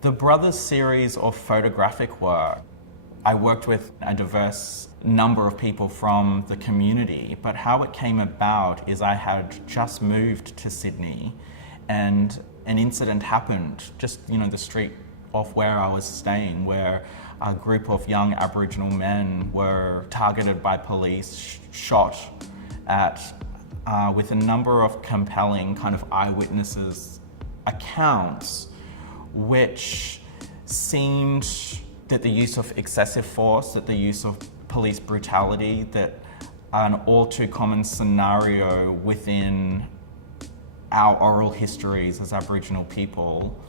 The Brothers series of photographic work, I worked with a diverse number of people from the community, but how it came about is I had just moved to Sydney and an incident happened just, the street off where I was staying, where a group of young Aboriginal men were targeted by police, shot at, with a number of compelling kind of eyewitnesses accounts, which seemed that the use of excessive force, that the use of police brutality, that an all too common scenario within our oral histories as Aboriginal people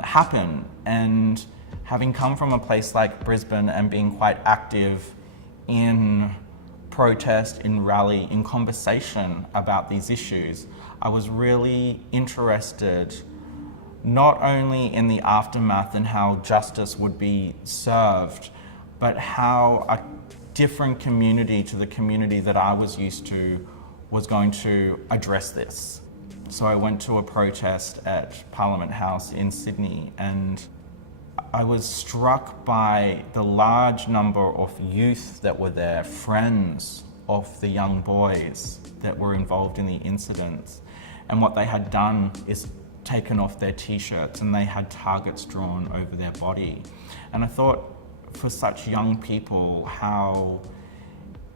happen. And having come from a place like Brisbane and being quite active in protest, in rally, in conversation about these issues, I was really interested not only in the aftermath and how justice would be served, but how a different community to the community that I was used to was going to address this. So I went to a protest at Parliament House in Sydney, and I was struck by the large number of youth that were there, friends of the young boys that were involved in the incidents. And what they had done is taken off their t-shirts and they had targets drawn over their body. And I thought, for such young people, how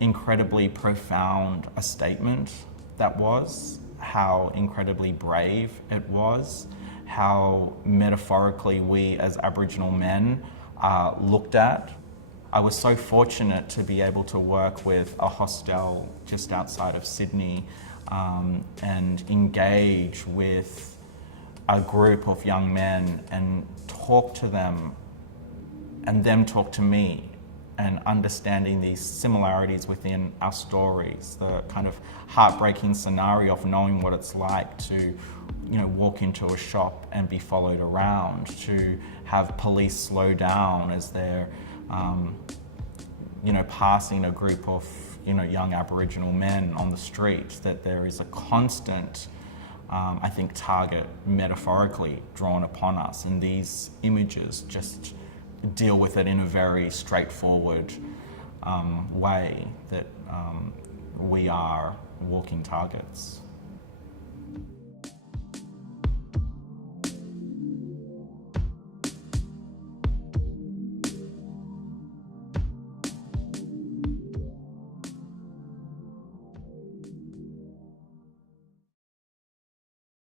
incredibly profound a statement that was, how incredibly brave it was, how metaphorically we as Aboriginal men are looked at. I was so fortunate to be able to work with a hostel just outside of Sydney and engage with a group of young men and talk to them and them talk to me, and understanding these similarities within our stories, the kind of heartbreaking scenario of knowing what it's like to walk into a shop and be followed around, to have police slow down as they're passing a group of young Aboriginal men on the street, that there is a constant I think target metaphorically drawn upon us, and these images just deal with it in a very straightforward way, that we are walking targets.